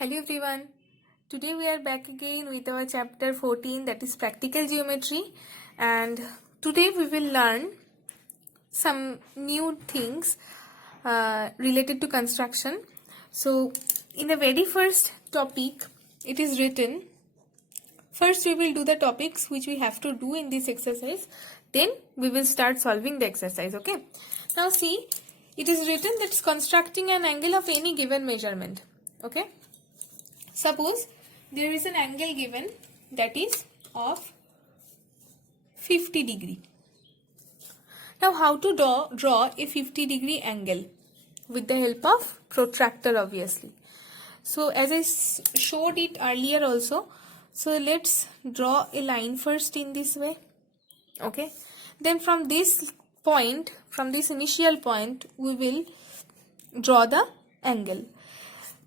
Hello everyone. Today we are back again with our chapter 14, that is practical geometry, and today we will learn some new things related to construction. So in the very first topic it is written, first we will do the topics which we have to do in this exercise, then we will start solving the exercise. Okay, now see, it is written that is constructing an angle of any given measurement. Okay, suppose there is an angle given that is of 50 degree. Now how to draw a 50 degree angle? With the help of protractor, obviously. So as I showed it earlier also, so let's draw a line first in this way. Okay, then from this point, from this initial point, we will draw the angle.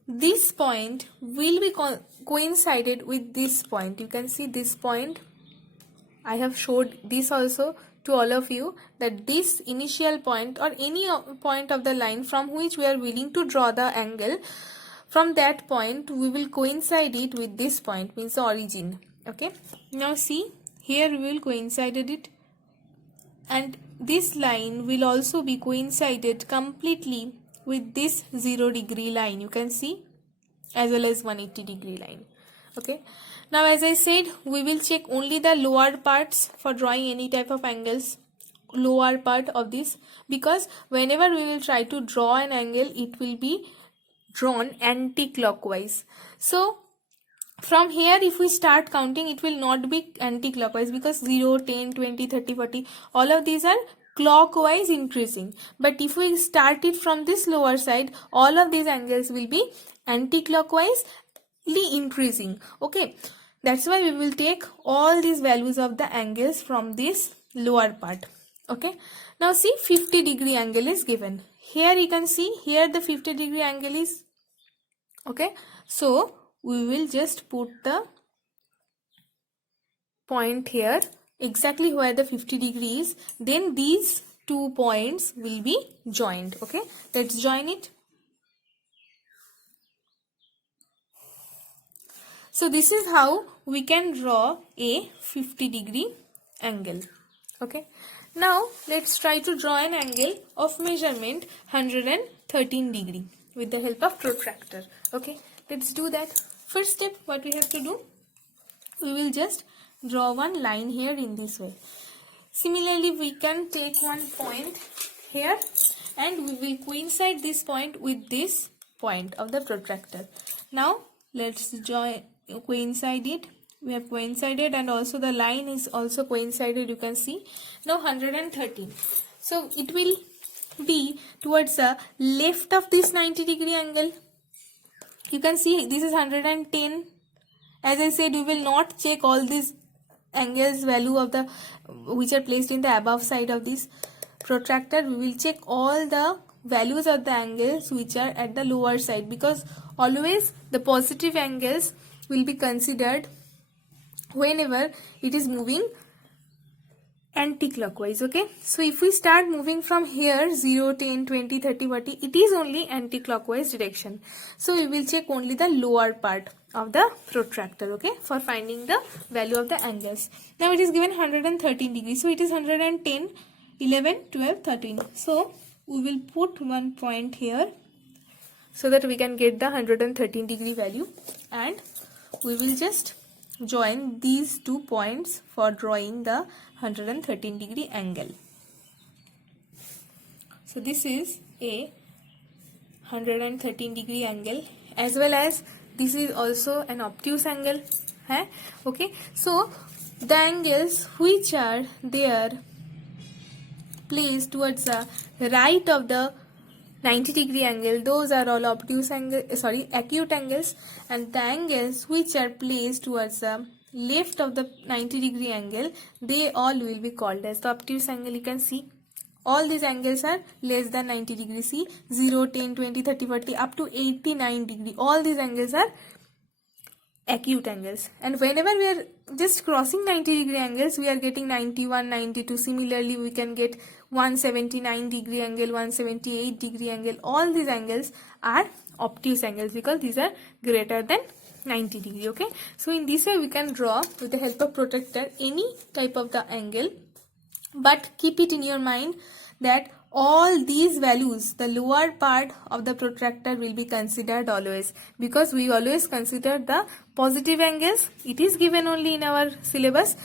This point will be coincided with this point. You can see this point. I have showed this also to all of you, that this initial point or any point of the line from which we are willing to draw the angle, from that point we will coincide it with this point, means the origin. Okay, now see, here we will coincide it, and this line will also be coincided completely with this 0 degree line, you can see, as well as 180 degree line. Okay, now as I said, we will check only the lower parts for drawing any type of angles, lower part of this, because whenever we will try to draw an angle, it will be drawn anti-clockwise. So from here, if we start counting, it will not be anti-clockwise, because 0, 10, 20, 30, 40, all of these are clockwise increasing. But if we start it from this lower side, all of these angles will be anti-clockwise increasing. Okay, that's why we will take all these values of the angles from this lower part. Okay, now see, 50 degree angle is given. Here you can see, here the 50 degree angle is. Okay, so we will just put the point here exactly where the 50 degree is, then these two points will be joined. Okay, let's join it. So this is how we can draw a 50 degree angle. Okay, now let's try to draw an angle of measurement 113 degree with the help of protractor. Okay, let's do that. First step, what we have to do, we will just draw one line here in this way. Similarly, we can take one point here and we will coincide this point with this point of the protractor. Now let's coincide it. We have coincided, and also the line is also coincided, you can see. Now 113. So it will be towards the left of this 90 degree angle. You can see this is 110. As I said, we will not check all these angles value of the which are placed in the above side of this protractor. We will check all the values of the angles which are at the lower side, because always the positive angles will be considered whenever it is moving anti-clockwise. Okay, so if we start moving from here, 0, 10, 20, 30, 40, it is only anti-clockwise direction. So we will check only the lower part of the protractor, okay, for finding the value of the angles. Now it is given 113 degrees, so it is 110, 11, 12, 13. So we will put one point here so that we can get the 113 degree value, and we will just join these 2 points for drawing the 113 degree angle. So this is a 113 degree angle, as well as this is also an obtuse angle. Okay, so the angles which are there placed towards the right of the 90 degree angle, those are all obtuse angle, acute angles, and the angles which are placed towards the left of the 90 degree angle, they all will be called as the obtuse angle. You can see all these angles are less than 90 degrees. See, 0, 10, 20, 30, 40, up to 89 degree. All these angles are acute angles, and whenever we are just crossing 90 degree angles, we are getting 91, 92. Similarly, we can get 179 degree angle, 178 degree angle. All these angles are obtuse angles because these are greater than 90 degree. Okay, so in this way we can draw with the help of protractor any type of the angle, but keep it in your mind that all these values, the lower part of the protractor will be considered always, because we always consider the positive angles. It is given only in our syllabus.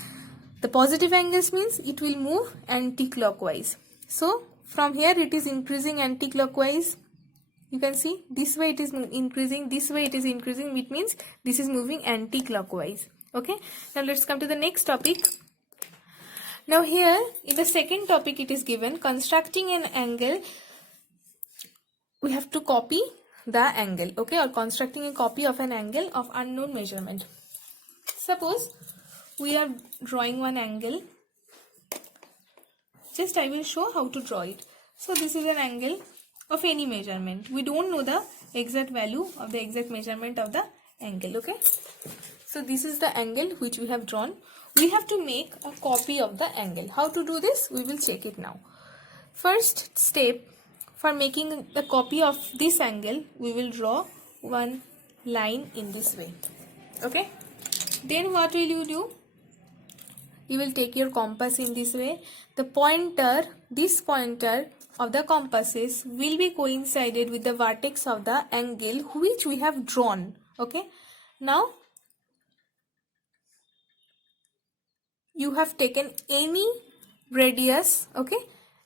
The positive angles means it will move anti-clockwise. So from here it is increasing anti-clockwise. You can see this way it is increasing, this way it is increasing. It means this is moving anti-clockwise. Okay, now let's come to the next topic. Now here in the second topic it is given constructing an angle. We have to copy the angle, okay, or constructing a copy of an angle of unknown measurement. Suppose we are drawing one angle. Just I will show how to draw it. So this is an angle of any measurement. We don't know the exact value of the exact measurement of the angle. Okay, so this is the angle which we have drawn. We have to make a copy of the angle. How to do this? We will check it now. First step for making the copy of this angle, we will draw one line in this way. Okay, then what will you do? You will take your compass in this way. The pointer, this pointer of the compasses will be coincided with the vertex of the angle which we have drawn. Okay, now you have taken any radius, okay,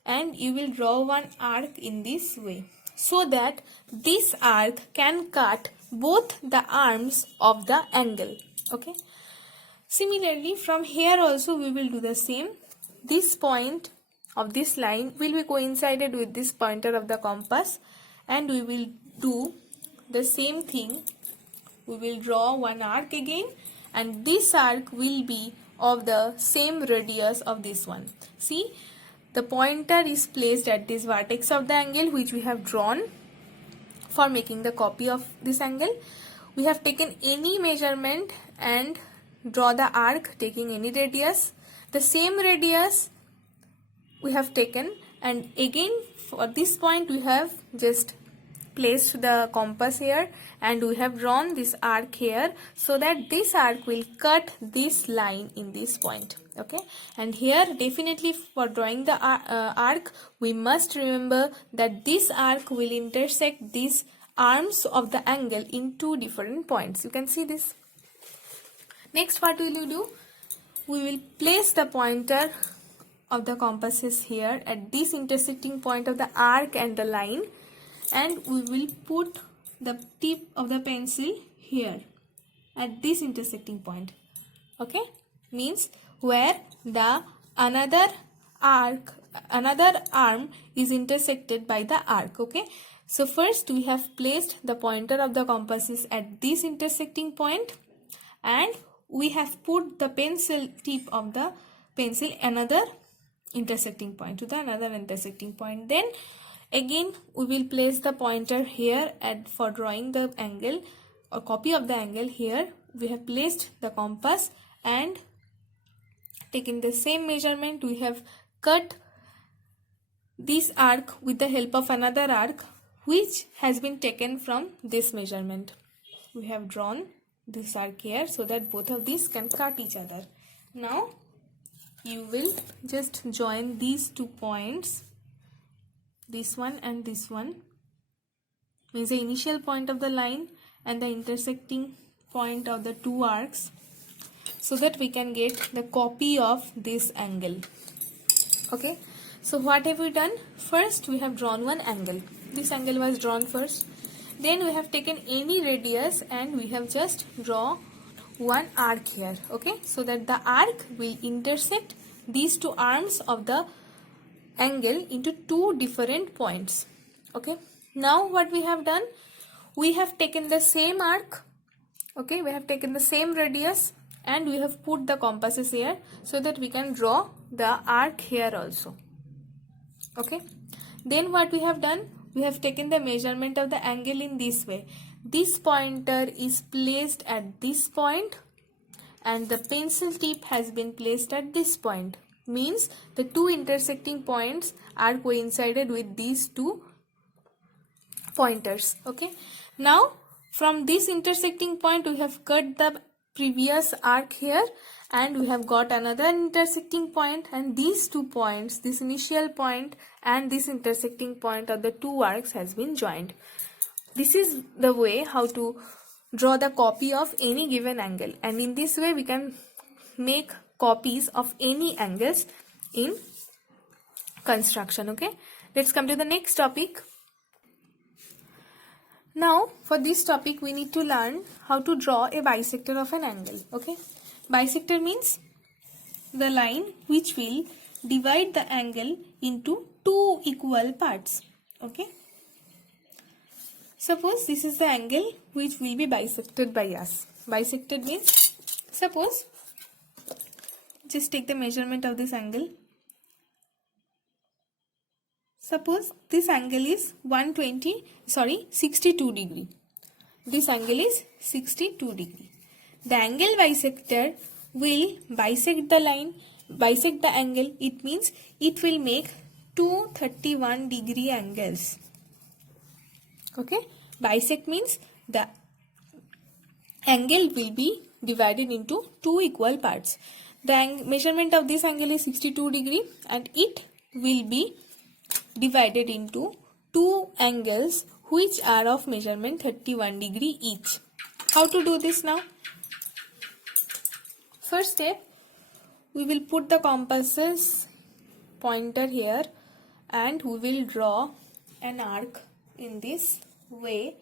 and you will draw one arc in this way, so that this arc can cut both the arms of the angle. Okay, similarly from here also we will do the same. This point of this line will be coincided with this pointer of the compass, and we will do the same thing. We will draw one arc again, and this arc will be of the same radius of this one. See, the pointer is placed at this vertex of the angle which we have drawn for making the copy of this angle. We have taken any measurement and draw the arc taking any radius. The same radius we have taken, and again for this point we have just placed the compass here and we have drawn this arc here, so that this arc will cut this line in this point. Okay, and here definitely for drawing the arc we must remember that this arc will intersect these arms of the angle in two different points. You can see this. Next, what will you do? We will place the pointer of the compasses here at this intersecting point of the arc and the line, and we will put the tip of the pencil here at this intersecting point. Okay, means where the another arm is intersected by the arc. Okay, so first we have placed the pointer of the compasses at this intersecting point, and we have put the pencil tip of the pencil another intersecting point to the another intersecting point. Then again we will place the pointer here at for drawing the angle or copy of the angle. Here we have placed the compass and taking the same measurement. We have cut this arc with the help of another arc which has been taken from this measurement. We have drawn this arc here so that both of these can cut each other. Now you will just join these 2 points, this one and this one, means the initial point of the line and the intersecting point of the 2 arcs, so that we can get the copy of this angle. Okay, so what have we done? First we have drawn one angle. This angle was drawn first. Then we have taken any radius and we have just draw one arc here. Okay, so that the arc will intersect these 2 arms of the angle into 2 different points. Okay, now what we have done? We have taken the same arc. Okay, we have taken the same radius and we have put the compasses here so that we can draw the arc here also. Okay, then what we have done? We have taken the measurement of the angle in this way. This pointer is placed at this point and the pencil tip has been placed at this point. Means the 2 intersecting points are coincided with these 2 pointers. Okay, Now from this intersecting point we have cut the previous arc here, and we have got another intersecting point, and these two points, this initial point and this intersecting point of the two arcs has been joined. This is the way how to draw the copy of any given angle, and in this way we can make copies of any angles in construction. Okay, let's come to the next topic. Now for this topic we need to learn how to draw a bisector of an angle. Okay, bisector means the line which will divide the angle into two equal parts. Okay, suppose this is the angle which will be bisected by us. Bisected means, suppose, just take the measurement of this angle. Suppose this angle is 62 degree. This angle is 62 degree. The angle bisector will bisect the line, bisect the angle. It means it will make two 31 degree angles. Okay, bisect means the angle will be divided into two equal parts. The measurement of this angle is 62 degree, and it will be divided into two angles which are of measurement 31 degree each. How to do this now? First step, we will put the compas's pointer here and we will draw an arc in this way,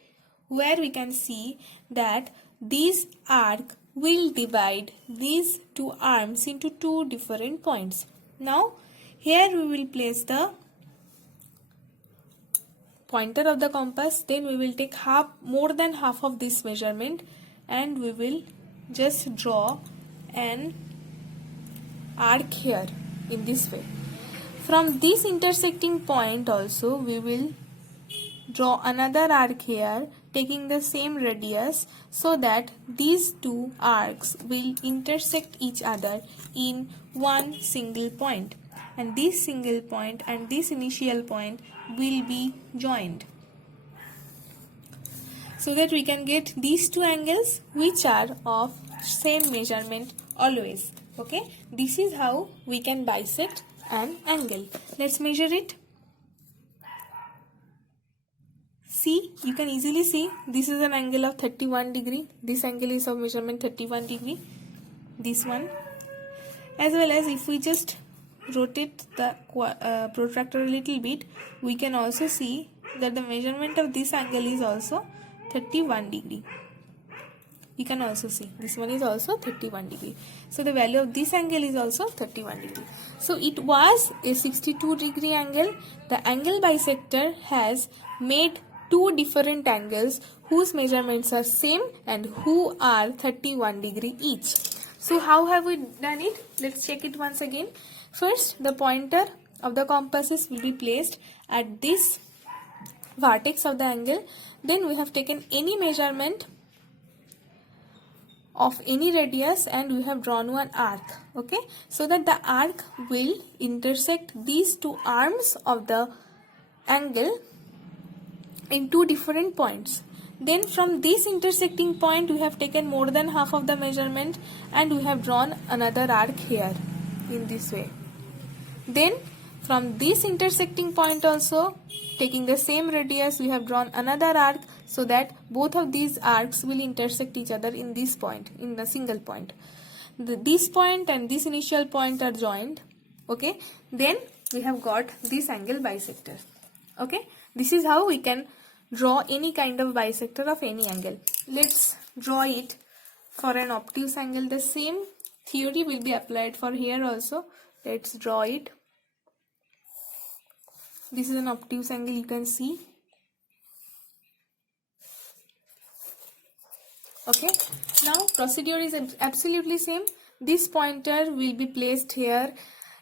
where we can see that this arc will divide these two arms into two different points. Now here we will place the pointer of the compass, then we will take more than half of this measurement, and we will just draw an arc here in this way. From this intersecting point also we will draw another arc here, taking the same radius, so that these two arcs will intersect each other in one single point, and this single point and this initial point will be joined, so that we can get these two angles which are of same measurement always. Okay, this is how we can bisect an angle. Let's measure it. See, you can easily see this is an angle of 31 degree. This angle is of measurement 31 degree. This one, as well as if we just rotate the protractor a little bit, we can also see that the measurement of this angle is also 31 degree. You can also see this one is also 31 degree. So the value of this angle is also 31 degree. So it was a 62 degree angle. The angle bisector has made two different angles whose measurements are same and who are 31 degree each. So how have we done it? Let's check it once again. First, the pointer of the compasses will be placed at this vertex of the angle. Then we have taken any measurement of any radius and we have drawn one arc. Okay, so that the arc will intersect these two arms of the angle in two different points. Then from this intersecting point we have taken more than half of the measurement and we have drawn another arc here in this way. Then from this intersecting point also, taking the same radius, we have drawn another arc, so that both of these arcs will intersect each other in this point, in a single point. This point and this initial point are joined. Okay, then we have got this angle bisector. Okay, this is how we can draw any kind of bisector of any angle. Let's draw it for an obtuse angle. The same theory will be applied for here also. Let's draw it. This is an obtuse angle, you can see. Okay, now procedure is absolutely same. This pointer will be placed here,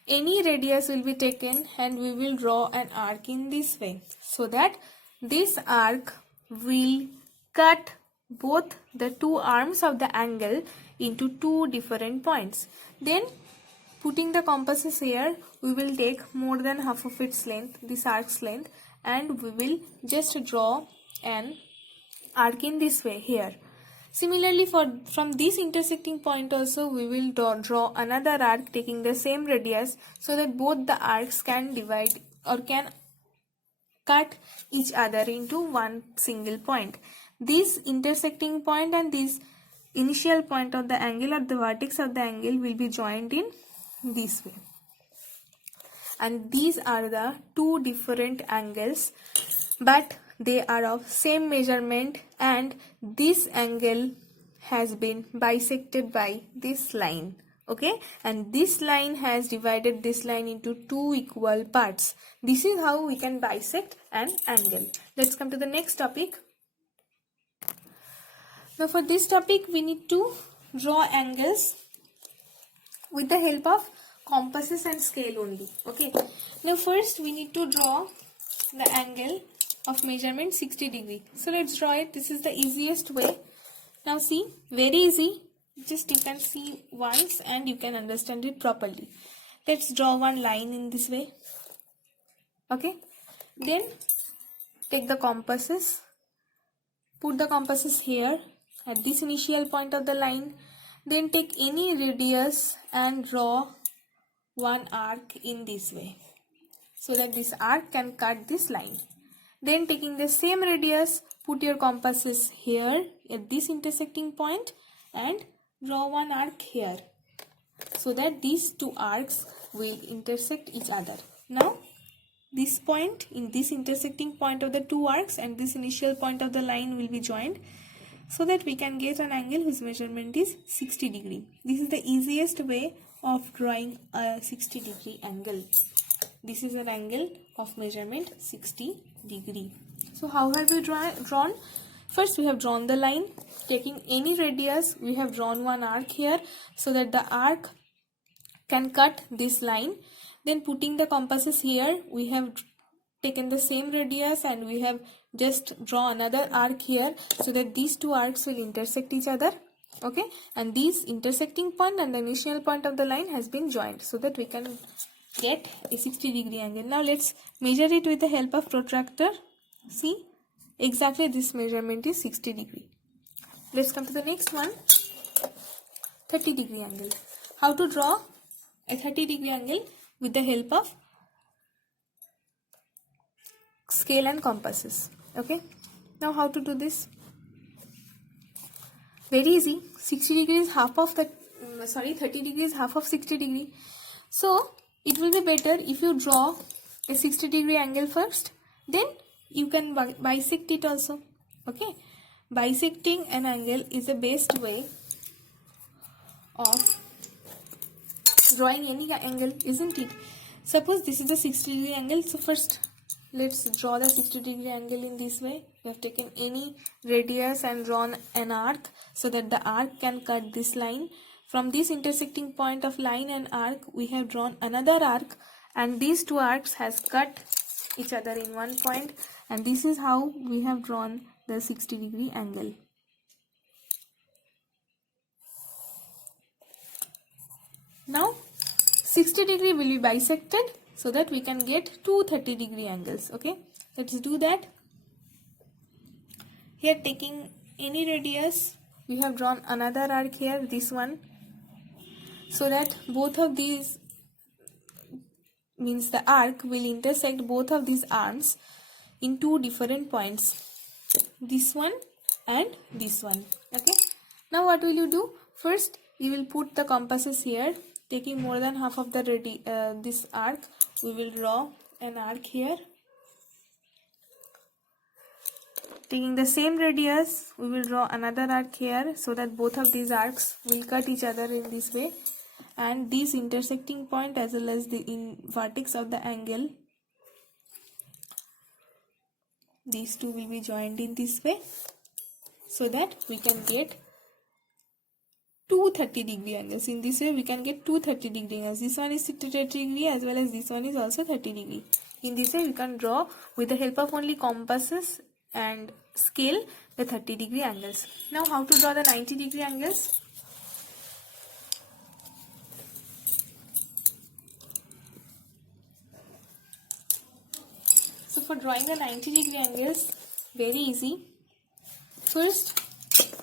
any radius will be taken and we will draw an arc in this way, so that this arc will cut both the two arms of the angle into two different points. Then putting the compasses here, we will take more than half of its length, this arc's length, and we will just draw an arc in this way here. Similarly, from this intersecting point also we will draw another arc taking the same radius, so that both the arcs can divide or can cut each other into one single point. This intersecting point and this initial point of the angle or the vertex of the angle will be joined in this way. And these are the two different angles, but they are of same measurement, and this angle has been bisected by this line. Okay, and this line has divided this line into two equal parts. This is how we can bisect an angle. Let's come to the next topic. Now for this topic we need to draw angles with the help of compasses and scale only. Okay, now first we need to draw the angle of measurement 60 degree. So let's draw it. This is the easiest way. Now see, very easy. Just you can see once and you can understand it properly. Let's draw one line in this way. Okay, then take the compasses, put the compasses here at this initial point of the line, then take any radius and draw one arc in this way, so that this arc can cut this line. Then taking the same radius, put your compasses here at this intersecting point and draw one arc here, so that these two arcs will intersect each other. Now this point in this intersecting point of the two arcs and this initial point of the line will be joined, so that we can get an angle whose measurement is 60 degree. This is the easiest way of drawing a 60 degree angle. This is an angle of measurement 60 degree. So how have we drawn? First we have drawn the line. Taking any radius, we have drawn one arc here, so that the arc can cut this line. Then putting the compasses here, we have taken the same radius and we have just draw another arc here, so that these two arcs will intersect each other. Okay, and this intersecting point and the initial point of the line has been joined, so that we can get a 60 degree angle. Now let's measure it with the help of protractor. See, exactly this measurement is 60 degree. Let's come to the next one, 30 degree angle. How to draw a 30 degree angle with the help of scale and compasses. Okay, now how to do this? Very easy. 60 degrees is half of 30 degrees half of 60 degree. So it will be better if you draw a 60 degree angle first, then you can bisect it also. Okay, bisecting an angle is the best way of drawing any angle, isn't it? Suppose this is a 60 degree angle. So first let's draw the 60 degree angle in this way. We have taken any radius and drawn an arc, so that the arc can cut this line. From this intersecting point of line and arc, we have drawn another arc, and these two arcs has cut each other in one point, and this is how we have drawn the 60 degree angle. Now 60 degree will be bisected, so that we can get two 30 degree angles. Okay, let's do that. Here taking any radius, we have drawn another arc here, this one, so that both of these means the arc will intersect both of these arms in two different points, this one and this one. Okay, now what will you do? First you will put the compasses here. Taking more than half of the this arc, we will draw an arc here. Taking the same radius, we will draw another arc here, so that both of these arcs will cut each other in this way, and this intersecting point as well as the vertex of the angle, these two will be joined in this way, so that we can get two 30 degree angles. In this way we can get two 30 degree angles. This one is 30 degree as well as this one is also 30 degree. In this way we can draw with the help of only compasses and scale the 30 degree angles. Now how to draw the 90 degree angles? So for drawing the 90 degree angles, very easy. First,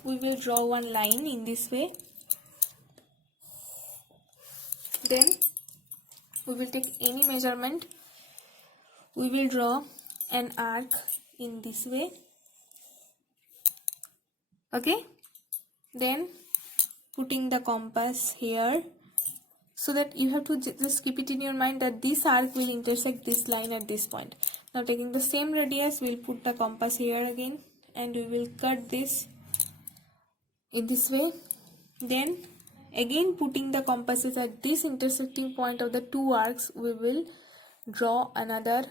we will draw one line in this way. Then, we will take any measurement. We will draw an arc in this way. Okay. Then, putting the compass here, so that you have to just keep it in your mind that this arc will intersect this line at this point. Now, taking the same radius, we'll put the compass here again, and we will cut this in this way. Then again, putting the compasses at this intersecting point of the two arcs, we will draw another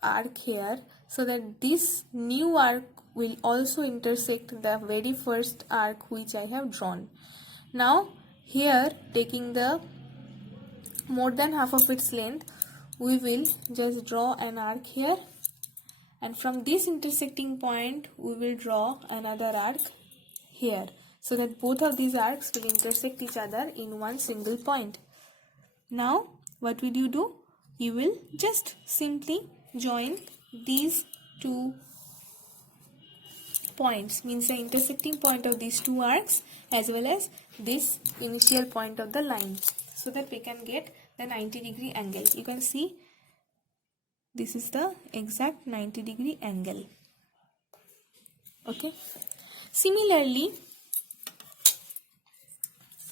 arc here, so that this new arc will also intersect the very first arc which I have drawn. Now here, taking the more than half of its length, we will just draw an arc here, and from this intersecting point we will draw another arc here, so that both of these arcs will intersect each other in one single point. Now what will you do? You will just simply join these two points, means the intersecting point of these two arcs as well as this initial point of the line, so that we can get the 90-degree angle. You can see this is the exact 90-degree angle. Okay. Similarly,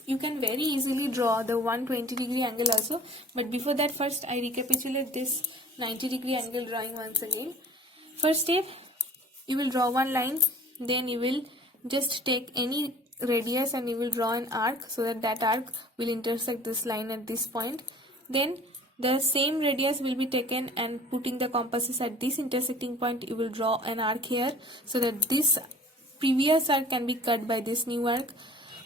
you can very easily draw the 120-degree angle also, but before that, first I recapitulate this 90-degree angle drawing once again. First step, you will draw one line, then you will just take any radius and you will draw an arc, so that that arc will intersect this line at this point. Then the same radius will be taken, and putting the compasses at this intersecting point, you will draw an arc here, so that this previous arc can be cut by this new arc.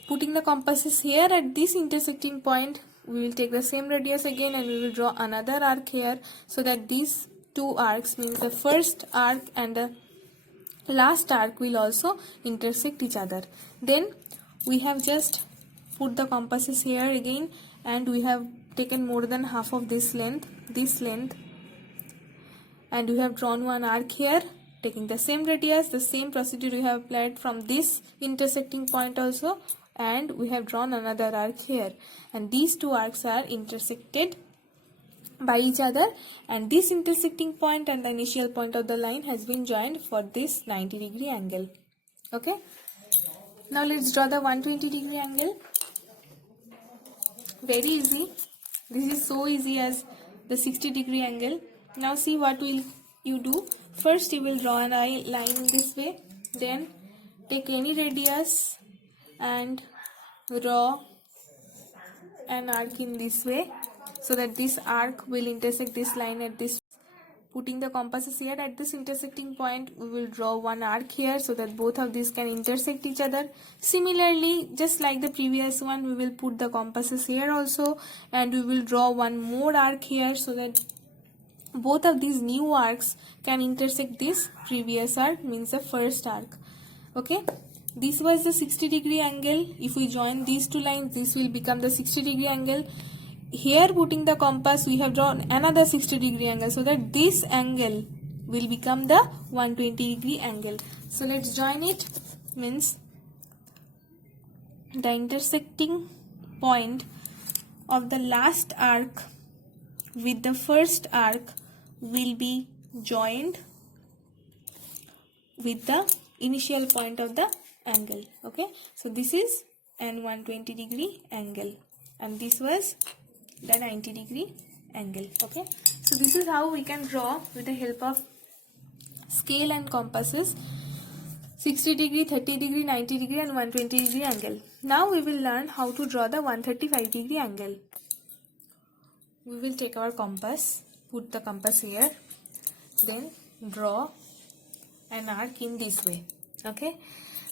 Putting the compasses here at this intersecting point, we will take the same radius again and we will draw another arc here, so that these two arcs, means the first arc and the last arc, will also intersect each other. Then we have just put the compasses here again, and we have taken more than half of this length, and we have drawn one arc here, taking the same radius. The same procedure we have applied from this intersecting point also, and we have drawn another arc here, and these two arcs are intersected by each other, and this intersecting point and the initial point of the line has been joined for this 90-degree angle. Okay. Now let's draw the 120-degree angle. Very easy. This is so easy as the 60-degree angle. Now see what will you do. First you will draw a line in this way, then take any radius and draw an arc in this way, so that this arc will intersect this line at this. Putting the compasses here at this intersecting point, we will draw one arc here, so that both of these can intersect each other. Similarly, just like the previous one, we will put the compasses here also, and we will draw one more arc here, so that both of these new arcs can intersect this previous arc, means the first arc. Okay. This was the 60-degree angle. If we join these two lines, this will become the 60-degree angle. Here, putting the compass, we have drawn another 60-degree angle, so that this angle will become the 120-degree angle. So let's join it. Means the intersecting point of the last arc with the first arc will be joined with the initial point of the angle. Okay, so this is an 120-degree angle, and this was the 90-degree angle. Okay, so this is how we can draw with the help of scale and compasses 60-degree, 30-degree, 90-degree and 120-degree angle. Now we will learn how to draw the 135-degree angle. We will take our compass, put the compass here, then draw an arc in this way. Okay,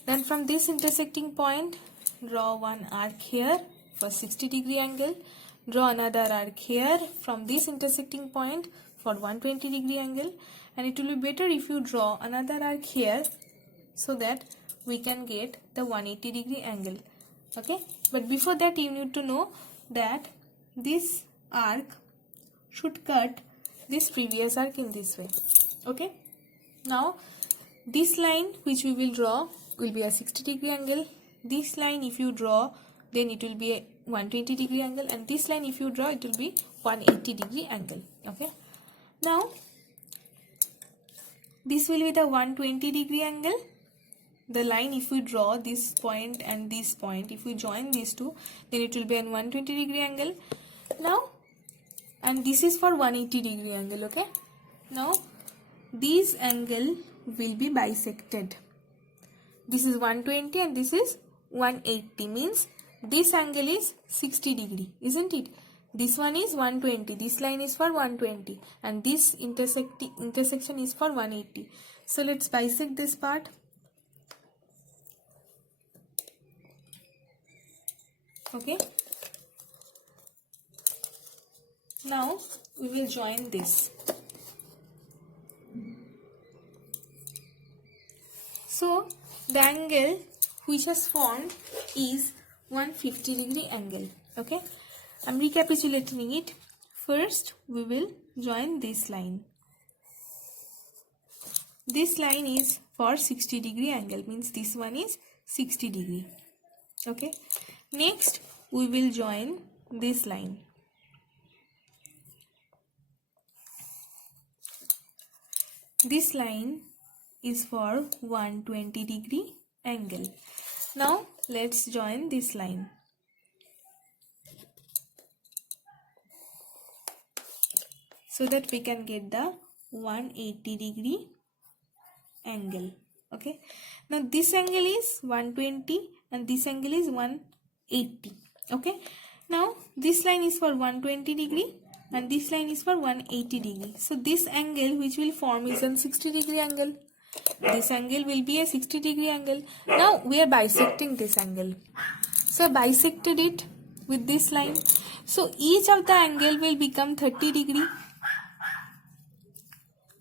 then from this intersecting point, draw one arc here for 60-degree angle, draw another arc here from this intersecting point for 120-degree angle, and it will be better if you draw another arc here, so that we can get the 180-degree angle. Okay, but before that you need to know that this arc should cut this previous arc in this way. Okay, now this line which we will draw will be a 60-degree angle. This line if you draw, then it will be a 120-degree angle, and this line if you draw, it will be 180-degree angle. Okay. Now this will be the 120-degree angle. The line if you draw this point and this point, if you join these two, then it will be an 120-degree angle. Now, and this is for 180-degree angle. Okay. Now these angle will be bisected. This is 120 and this is 180, means this angle is 60 degree, isn't it? This one is 120, this line is for 120, and this intersection is for 180. So let's bisect this part. Okay. Now we will join this. So the angle which has formed is 150-degree angle. Okay. I'm recapitulating it. First we will join this line. This line is for 60-degree angle, means this one is 60 degree. Okay. Next we will join this line. This line is for 120-degree angle. Now let's join this line. So that we can get the 180-degree angle. Okay. Now this angle is 120 and this angle is 180. Okay. Now this line is for 120-degree and this line is for 180-degree. So this angle which will form is a 60-degree angle. This angle will be a 60-degree angle. Now we are bisecting this angle. So bisected it with this line. So each of the angle will become 30-degree.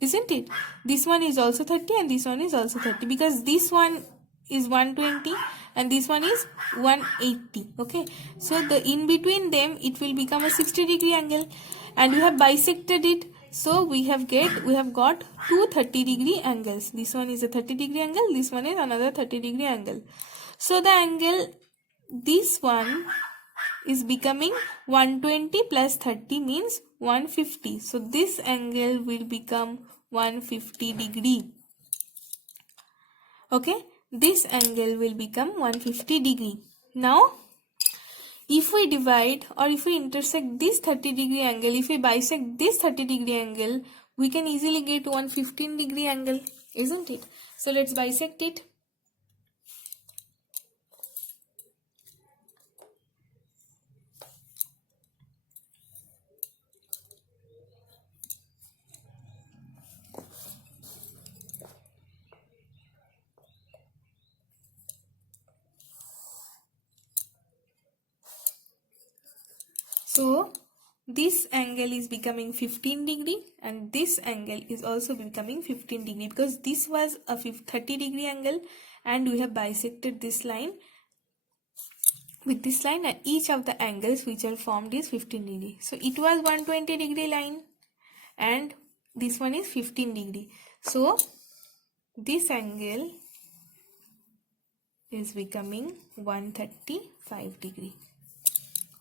Isn't it? This one is also 30 and this one is also 30, because this one is 120 and this one is 180. Okay. So the in between them it will become a 60-degree angle, and we have bisected it. So we have got two 30-degree angles. This one is a 30-degree angle. This one is another 30-degree angle. So the angle, this one is becoming 120 plus 30 means 150. So this angle will become 150-degree. Okay. This angle will become 150-degree. Now, if we divide or if we intersect this 30-degree angle, if we bisect this 30-degree angle, we can easily get 115-degree angle, isn't it? So let's bisect it. So this angle is becoming 15-degree and this angle is also becoming 15-degree, because this was a 30-degree angle and we have bisected this line with this line, and each of the angles which are formed is 15-degree. So it was 120-degree line and this one is 15-degree. So this angle is becoming 135-degree.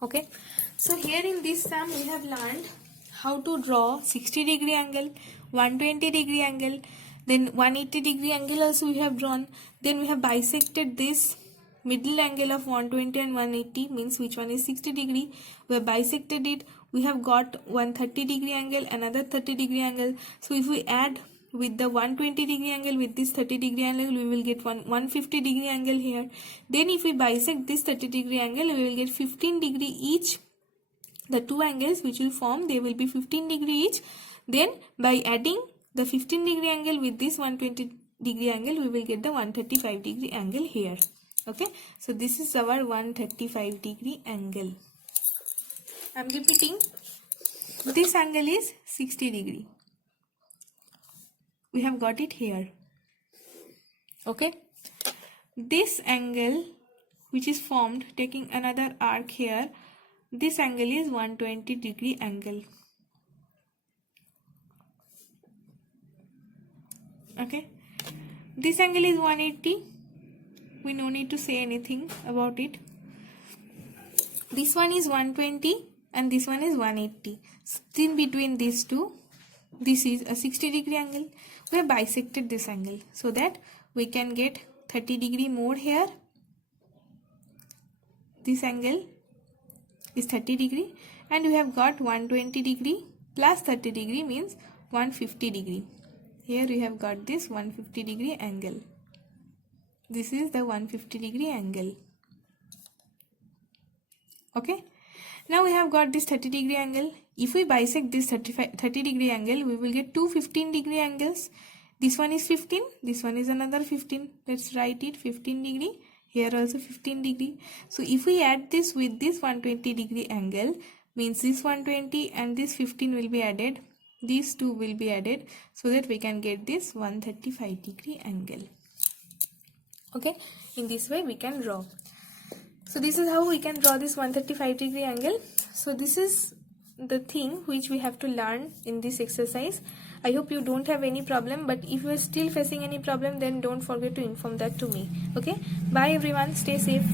Okay, so here in this sum we have learned how to draw 60-degree angle, 120-degree angle, then 180-degree angle also we have drawn. Then we have bisected this middle angle of 120 and 180, means which one is 60-degree. We have bisected it. We have got 130-degree angle, another 30-degree angle. So if we add with the 120-degree angle with this 30-degree angle, we will get 150-degree angle here. Then if we bisect this 30-degree angle, we will get 15-degree each. The two angles which will form, they will be 15-degree each. Then by adding the 15-degree angle with this 120-degree angle, we will get the 135-degree angle here. Okay, so this is our 135-degree angle. I am repeating, this angle is 60-degree. We have got it here. Okay, this angle which is formed taking another arc here, this angle is 120-degree angle. Okay, this angle is 180 we no need to say anything about it. This one is 120 and this one is 180. In between these two, this is a 60 degree angle. We have bisected this angle so that we can get 30 degree more here. This angle is 30 degree and we have got 120 degree plus 30 degree means 150 degree. Here we have got this 150 degree angle. This is the 150 degree angle. Okay. Now we have got this 30 degree angle. If we bisect this 30 degree angle, we will get two 15 degree angles. This one is 15, this one is another 15. Let's write it 15 degree. Here also 15 degree. So if we add this with this 120 degree angle, means this 120 and this 15 will be added. These two will be added so that we can get this 135 degree angle. Okay, in this way we can draw. So this is how we can draw this 135 degree angle. So this is the thing which we have to learn in this exercise. I hope you don't have any problem, but if you are still facing any problem, then don't forget to inform that to me. Okay, bye everyone, stay safe.